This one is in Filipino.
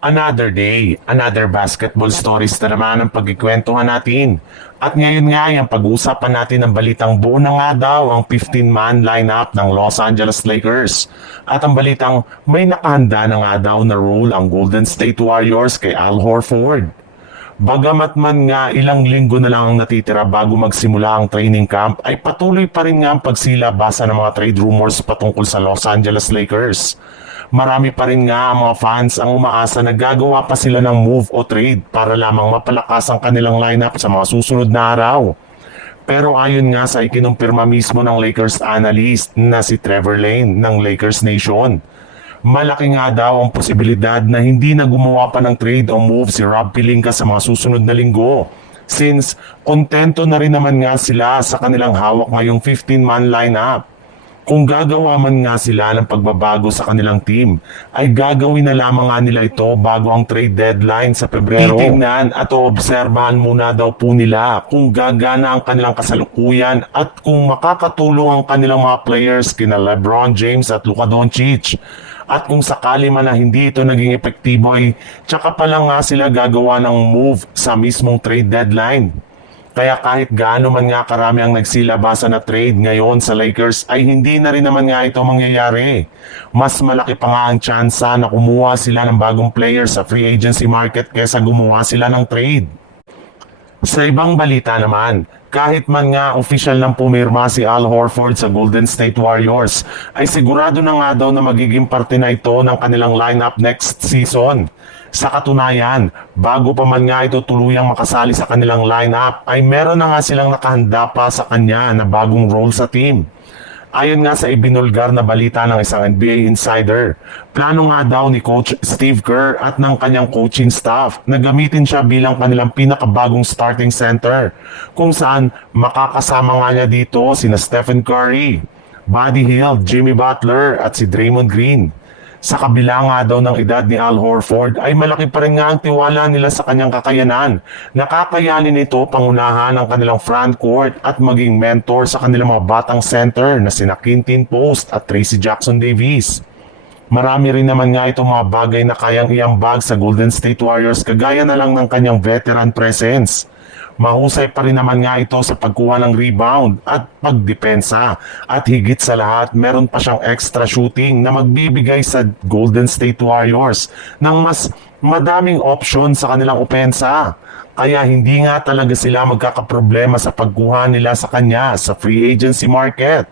Another day, another basketball stories na naman ang pagkikwentuhan natin. At ngayon nga yung pag-uusapan natin ng balitang buo na nga daw ang 15-man lineup ng Los Angeles Lakers. At ang balitang may nakahanda na nga daw na role ang Golden State Warriors kay Al Horford. Bagamat man nga ilang linggo na lang ang natitira bago magsimula ang training camp, ay patuloy pa rin nga ang pagsilabasa ng mga trade rumors patungkol sa Los Angeles Lakers. Marami pa rin nga ang mga fans ang umaasa na gagawa pa sila ng move o trade para lamang mapalakas ang kanilang lineup sa mga susunod na araw. Pero ayon nga sa ikinumpirma mismo ng Lakers analyst na si Trevor Lane ng Lakers Nation, malaki nga daw ang posibilidad na hindi na gumawa pa ng trade o move si Rob Pelinka sa mga susunod na linggo. Since kontento na rin naman nga sila sa kanilang hawak ngayong 15-man lineup. Kung gagawa man nga sila ng pagbabago sa kanilang team, ay gagawin na lamang nga nila ito bago ang trade deadline sa Pebrero. Titingnan at obserbahan muna daw po nila kung gagana ang kanilang kasalukuyan at kung makakatulong ang kanilang mga players kina LeBron James at Luka Doncic. At kung sakali man na hindi ito naging epektibo ay tsaka pa lang nga sila gagawa ng move sa mismong trade deadline. Kaya kahit gaano man nga karami ang nagsilabasa na trade ngayon sa Lakers ay hindi na rin naman nga ito mangyayari. Mas malaki pa nga ang tsansa na kumuha sila ng bagong player sa free agency market kaysa gumawa sila ng trade. Sa ibang balita naman, kahit man nga official nang pumirma si Al Horford sa Golden State Warriors, ay sigurado na nga daw na magiging parte na ito ng kanilang lineup next season. Sa katunayan, bago pa man nga ito tuluyang makasali sa kanilang lineup, ay meron na nga silang nakahanda pa sa kanya na bagong role sa team. Ayon nga sa ibinulgar na balita ng isang NBA insider, plano nga daw ni Coach Steve Kerr at ng kanyang coaching staff na gamitin siya bilang kanilang pinakabagong starting center, kung saan makakasama nga niya dito sina Stephen Curry, Buddy Hield, Jimmy Butler at si Draymond Green. Sa kabila nga daw ng edad ni Al Horford ay malaki pa rin nga ang tiwala nila sa kanyang kakayanan. Nakakayanin ito pangunahan ng kanilang front court at maging mentor sa kanilang mga batang center na sina Quintin Post at Tracy Jackson Davis. Marami rin naman nga itong mga bagay na kayang iambag sa Golden State Warriors kagaya na lang ng kanyang veteran presence. Mahusay pa rin naman nga ito sa pagkuha ng rebound at pagdepensa. At higit sa lahat, meron pa siyang extra shooting na magbibigay sa Golden State Warriors ng mas madaming option sa kanilang opensa. Kaya hindi nga talaga sila magkakaproblema sa pagkuha nila sa kanya sa free agency market.